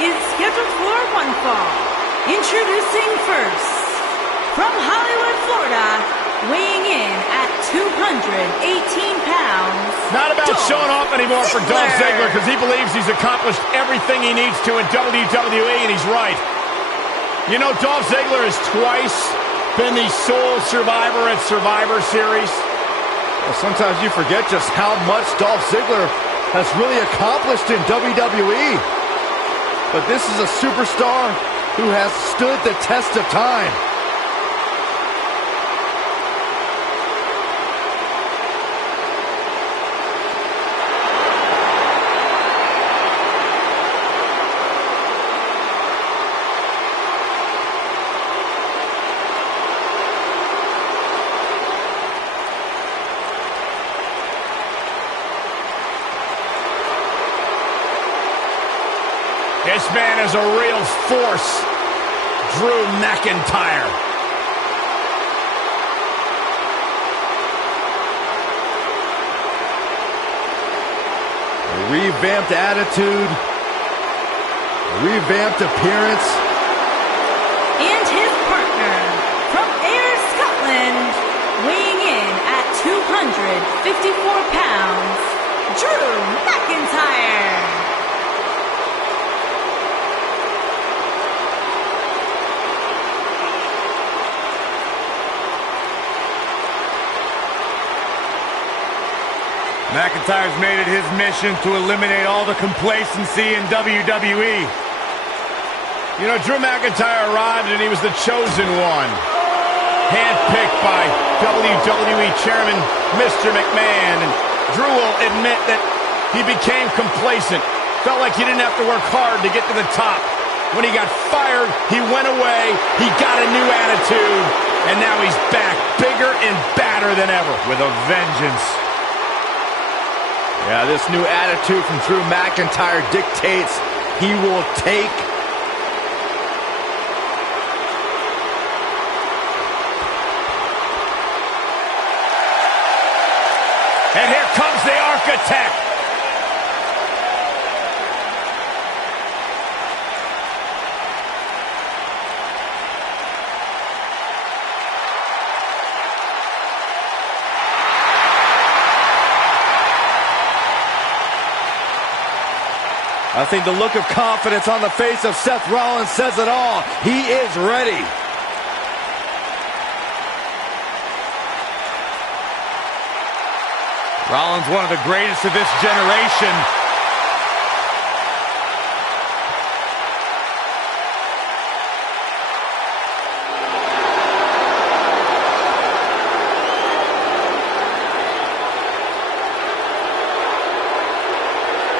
is scheduled for one fall. Introducing first, from Hollywood, Florida, weighing in at 218 pounds. Not about showing off anymore for Dolph Ziggler, because he believes he's accomplished everything he needs to in WWE, and he's right. You know, Dolph Ziggler has twice been the sole survivor at Survivor Series. Well, sometimes you forget just how much Dolph Ziggler has really accomplished in WWE. But this is a superstar who has stood the test of time. This man is a real force, Drew McIntyre. A revamped attitude, a revamped appearance. And his partner, from Ayr, Scotland, weighing in at 254 pounds, Drew McIntyre. McIntyre's made it his mission to eliminate all the complacency in WWE. You know, Drew McIntyre arrived and he was the chosen one. Handpicked by WWE Chairman Mr. McMahon. And Drew will admit that he became complacent. Felt like he didn't have to work hard to get to the top. When he got fired, he went away, he got a new attitude, and now he's back, bigger and badder than ever. With a vengeance. Yeah, this new attitude from Drew McIntyre dictates he will take and here comes the architect. I think the look of confidence on the face of Seth Rollins says it all. He is ready. Rollins, one of the greatest of this generation.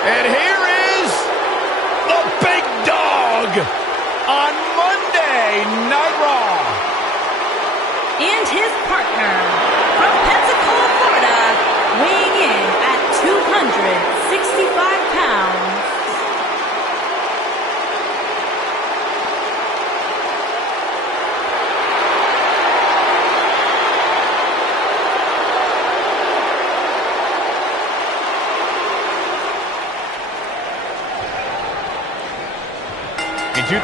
And here is the big dog on Monday Night Raw. And his partner, from Pensacola, Florida, weighing in at 265 pounds. In 2018,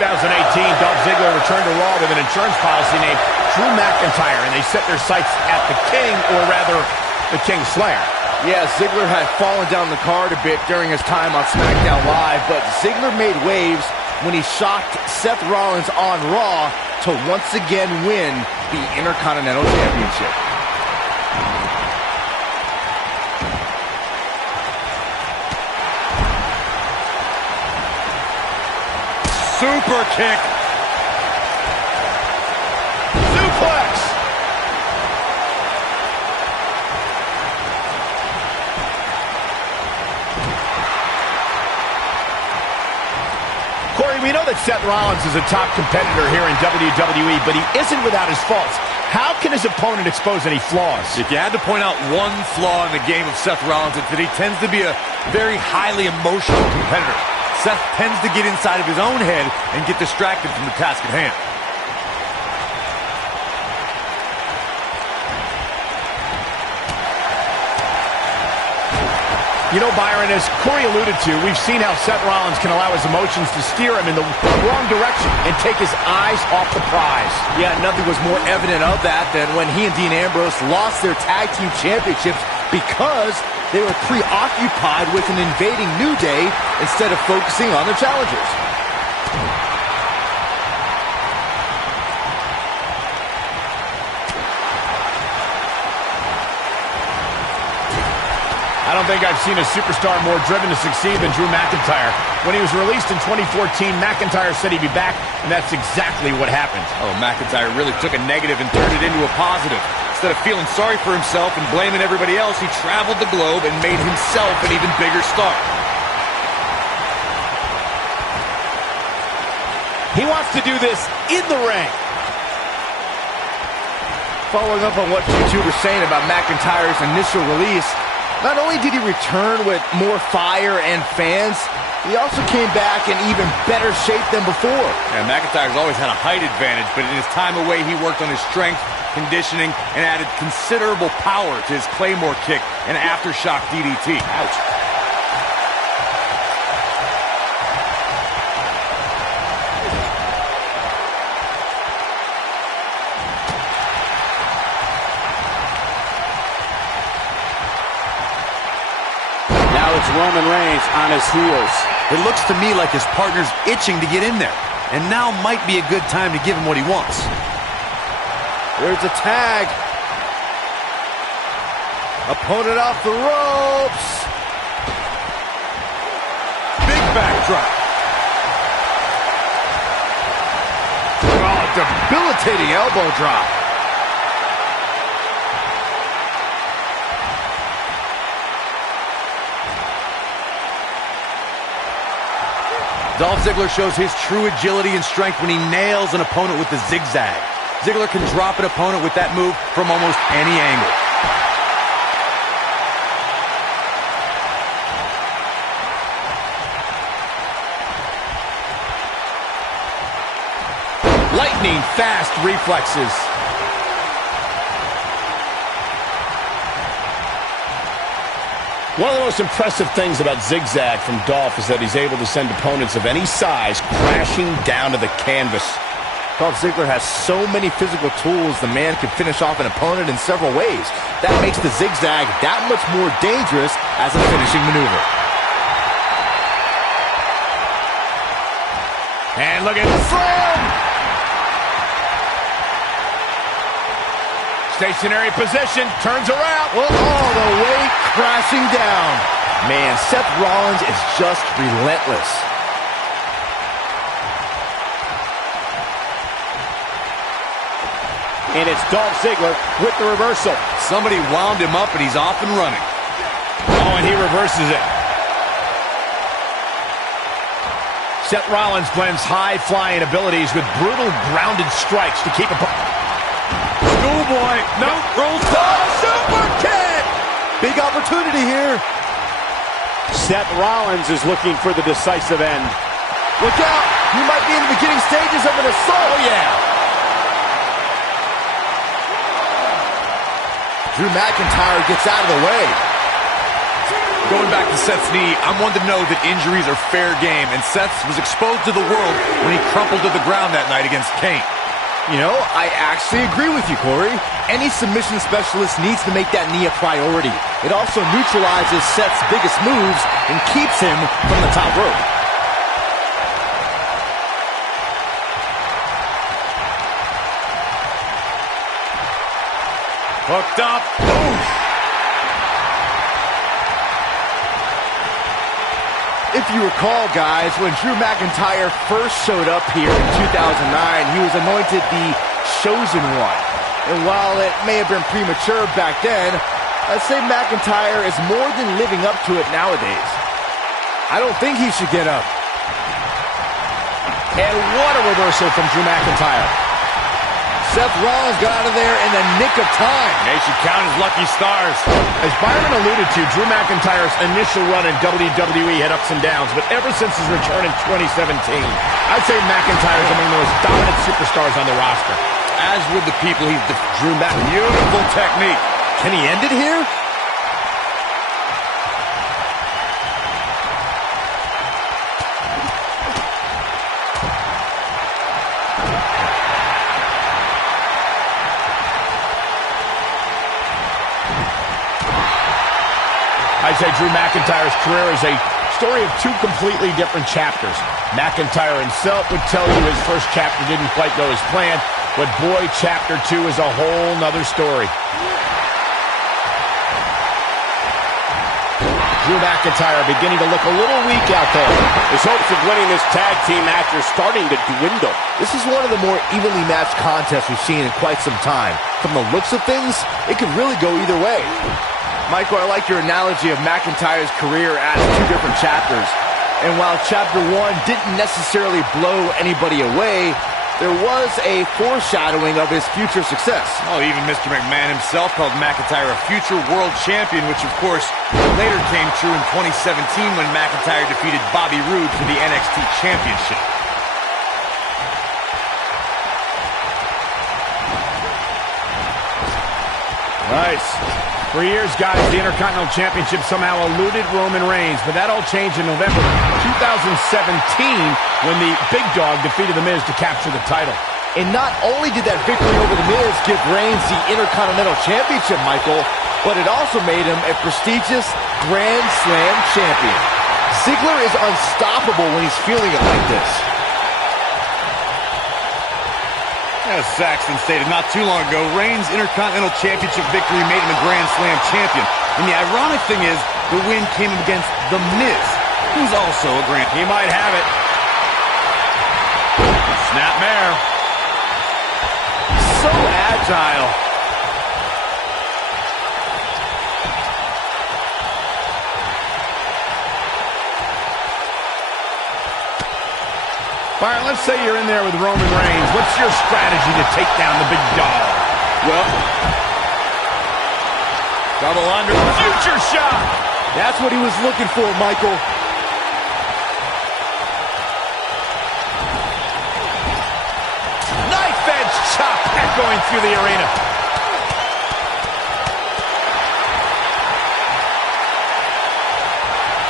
Dolph Ziggler returned to Raw with an insurance policy named Drew McIntyre, and they set their sights at the King, or rather, the King Slayer. Yeah, Ziggler had fallen down the card a bit during his time on SmackDown Live, but Ziggler made waves when he shocked Seth Rollins on Raw to once again win the Intercontinental Championship. Super kick. Suplex. Corey, we know that Seth Rollins is a top competitor here in WWE, but he isn't without his faults. How can his opponent expose any flaws? If you had to point out one flaw in the game of Seth Rollins, it's that he tends to be a very highly emotional competitor. Seth tends to get inside of his own head and get distracted from the task at hand. You know, Byron, as Corey alluded to, we've seen how Seth Rollins can allow his emotions to steer him in the wrong direction and take his eyes off the prize. Yeah, nothing was more evident of that than when he and Dean Ambrose lost their tag team championships because they were preoccupied with an invading New Day instead of focusing on their challengers. I don't think I've seen a superstar more driven to succeed than Drew McIntyre. When he was released in 2014, McIntyre said he'd be back, and that's exactly what happened. Oh, McIntyre really took a negative and turned it into a positive. Instead of feeling sorry for himself and blaming everybody else, he traveled the globe and made himself an even bigger star. He wants to do this in the ring. Following up on what you two were saying about McIntyre's initial release, not only did he return with more fire and fans, he also came back in even better shape than before. Yeah, McIntyre's always had a height advantage, but in his time away, he worked on his strength, conditioning, and added considerable power to his Claymore kick and aftershock DDT. Ouch. It's Roman Reigns on his heels. It looks to me like his partner's itching to get in there. And now might be a good time to give him what he wants. There's a tag. Opponent off the ropes. Big backdrop. Oh, debilitating elbow drop. Dolph Ziggler shows his true agility and strength when he nails an opponent with the zigzag. Ziggler can drop an opponent with that move from almost any angle. Lightning fast reflexes. One of the most impressive things about Zigzag from Dolph is that he's able to send opponents of any size crashing down to the canvas. Dolph Ziggler has so many physical tools, the man can finish off an opponent in several ways. That makes the Zigzag that much more dangerous as a finishing maneuver. And look at the slam! Stationary position, turns around. Well, all the way crashing down. Man, Seth Rollins is just relentless. And it's Dolph Ziggler with the reversal. Somebody wound him up and he's off and running. Oh, and he reverses it. Seth Rollins blends high-flying abilities with brutal grounded strikes to keep Schoolboy, no, rolls down, super kick! Big opportunity here. Seth Rollins is looking for the decisive end. Look out, he might be in the beginning stages of an assault. Oh, yeah. Drew McIntyre gets out of the way. Going back to Seth's knee, I'm one to know that injuries are fair game, and Seth was exposed to the world when he crumpled to the ground that night against Kane. You know, I actually agree with you, Corey. Any submission specialist needs to make that knee a priority. It also neutralizes Seth's biggest moves and keeps him from the top rope. Hooked up. Oof. If you recall, guys, when Drew McIntyre first showed up here in 2009, he was anointed the Chosen One. And while it may have been premature back then, I'd say McIntyre is more than living up to it nowadays. I don't think he should get up. And what a reversal from Drew McIntyre. Seth Rollins got out of there in the nick of time. They should count his lucky stars. As Byron alluded to, Drew McIntyre's initial run in WWE had ups and downs, but ever since his return in 2017, I'd say McIntyre is among the most dominant superstars on the roster. As with the people he's Drew McIntyre. Beautiful technique. Can he end it here? I'd say Drew McIntyre's career is a story of two completely different chapters. McIntyre himself would tell you his first chapter didn't quite go as planned, but boy, chapter 2 is a whole nother story. Drew McIntyre beginning to look a little weak out there. His hopes of winning this tag team match are starting to dwindle. This is one of the more evenly matched contests we've seen in quite some time. From the looks of things, it could really go either way. Michael, I like your analogy of McIntyre's career as two different chapters. And while chapter 1 didn't necessarily blow anybody away, there was a foreshadowing of his future success. Oh, even Mr. McMahon himself called McIntyre a future world champion, which of course later came true in 2017 when McIntyre defeated Bobby Roode for the NXT Championship. Nice. For years, guys, the Intercontinental Championship somehow eluded Roman Reigns, but that all changed in November 2017 when the Big Dog defeated The Miz to capture the title. And not only did that victory over The Miz give Reigns the Intercontinental Championship, Michael, but it also made him a prestigious Grand Slam champion. Ziggler is unstoppable when he's feeling it like this. As Saxton stated not too long ago, Reigns' Intercontinental Championship victory made him a Grand Slam champion. And the ironic thing is, the win came against The Miz, who's also a Grand... He might have it. Snapmare. So agile. Byron, let's say you're in there with Roman Reigns. What's your strategy to take down the Big Dog? Well, double under. Future shot. That's what he was looking for, Michael. Knife edge chop echoing through the arena.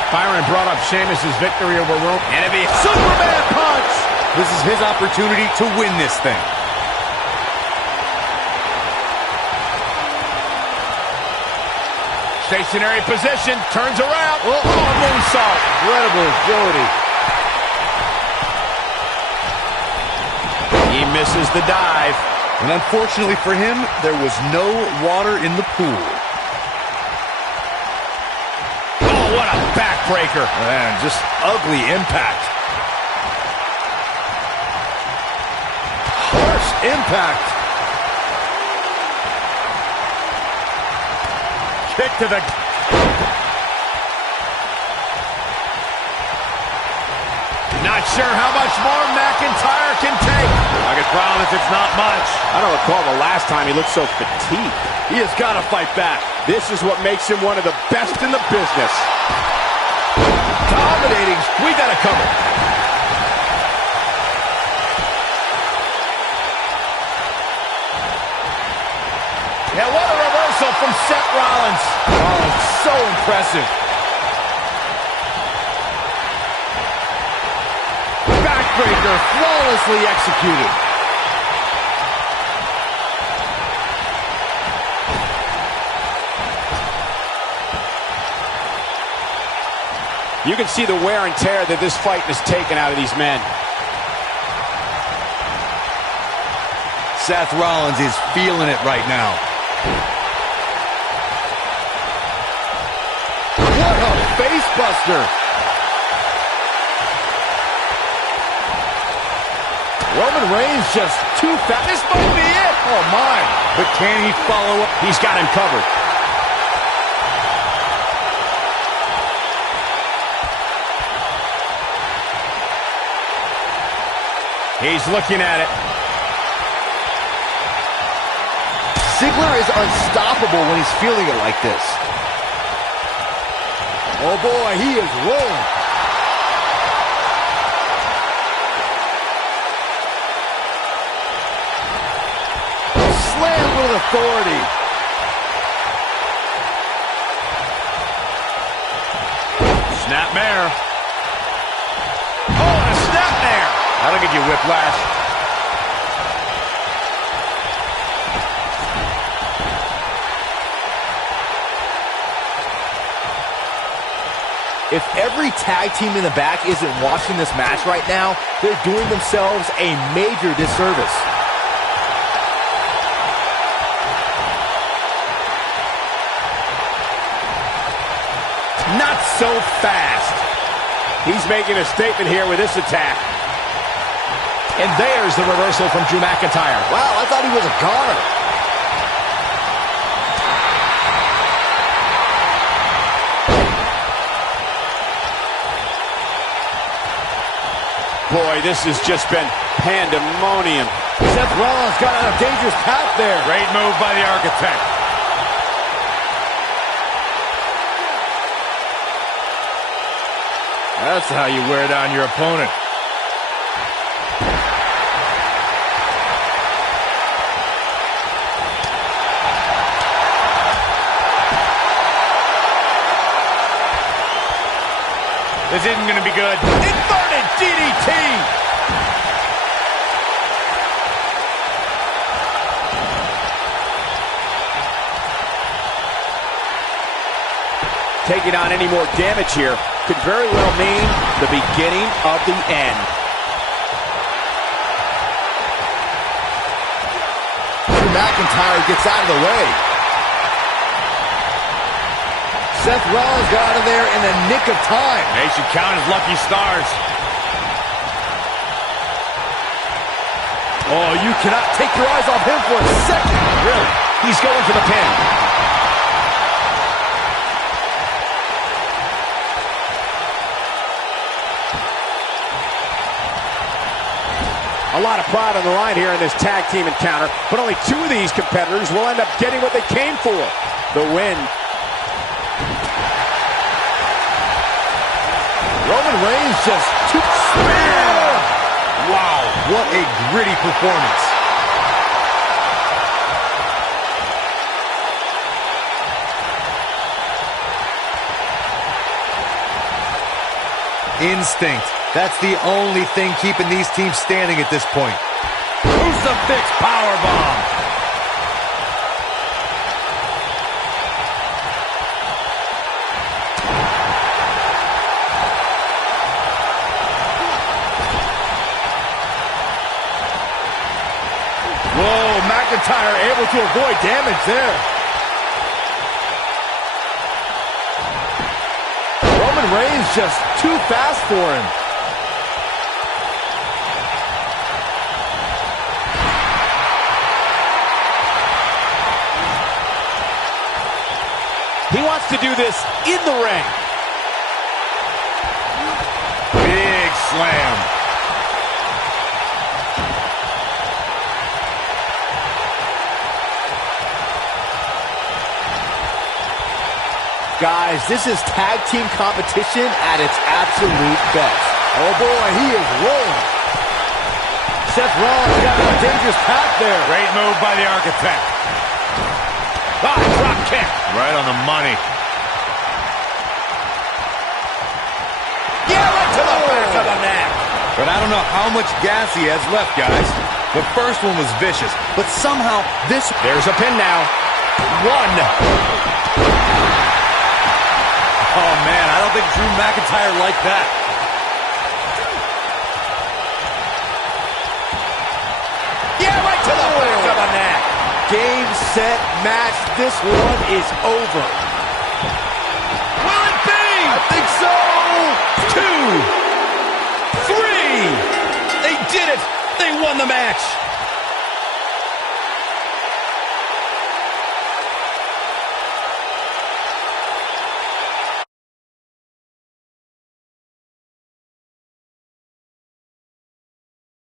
Byron brought up Sheamus' victory over Roman. And it'd be Superman punch. This is his opportunity to win this thing. Stationary position, turns around. Oh, moonsault. Incredible agility. He misses the dive. And unfortunately for him, there was no water in the pool. Oh, what a backbreaker. Man, just ugly impact. Harsh impact. Kick to the... Not sure how much more McIntyre can take. I can promise it's not much. I don't recall the last time he looked so fatigued. He has got to fight back. This is what makes him one of the best in the business. Dominating. We got it covered. Now what a reversal from Seth Rollins. Oh, so impressive. Backbreaker flawlessly executed. You can see the wear and tear that this fight has taken out of these men. Seth Rollins is feeling it right now. What a face buster. Roman Reigns just too fast. This might be it. Oh, my. But can he follow up? He's got him covered. He's looking at it. Ziggler is unstoppable when he's feeling it like this. Oh, boy, he is rolling. Slam with authority. Snapmare. Oh, and a snapmare. That'll get you whiplash. If every tag team in the back isn't watching this match right now, they're doing themselves a major disservice. Not so fast. He's making a statement here with this attack. And there's the reversal from Drew McIntyre. Wow, I thought he was a goner. Boy, this has just been pandemonium. Seth Rollins got on a dangerous path there. Great move by the Architect. That's how you wear down your opponent. This isn't going to be good. Inverted DDT. Taking on any more damage here could very well mean the beginning of the end. Drew McIntyre gets out of the way. Seth Rollins got out of there in the nick of time. They should count his lucky stars. Oh, you cannot take your eyes off him for a second. Really? He's going for the pin. A lot of pride on the line here in this tag team encounter, but only two of these competitors will end up getting what they came for, the win. Roman Reigns just took spear. Wow, what a gritty performance. Instinct. That's the only thing keeping these teams standing at this point. Crucifix powerbomb. Whoa, McIntyre able to avoid damage there. Roman Reigns just too fast for him. He wants to do this in the ring. Big slam. Guys, this is tag team competition at its absolute best. Oh boy, he is rolling. Seth Rollins got a dangerous path there. Great move by the Architect. Ah, drop kick. Right on the money. Yeah, right to the back of the neck. But I don't know how much gas he has left, guys. The first one was vicious, but somehow this... There's a pin now. One. Oh, man, I don't think Drew McIntyre liked that. Yeah, right to the back of the neck. Game, set, match. This one is over. Will it be? I think so. 2, 3. They did it. They won the match.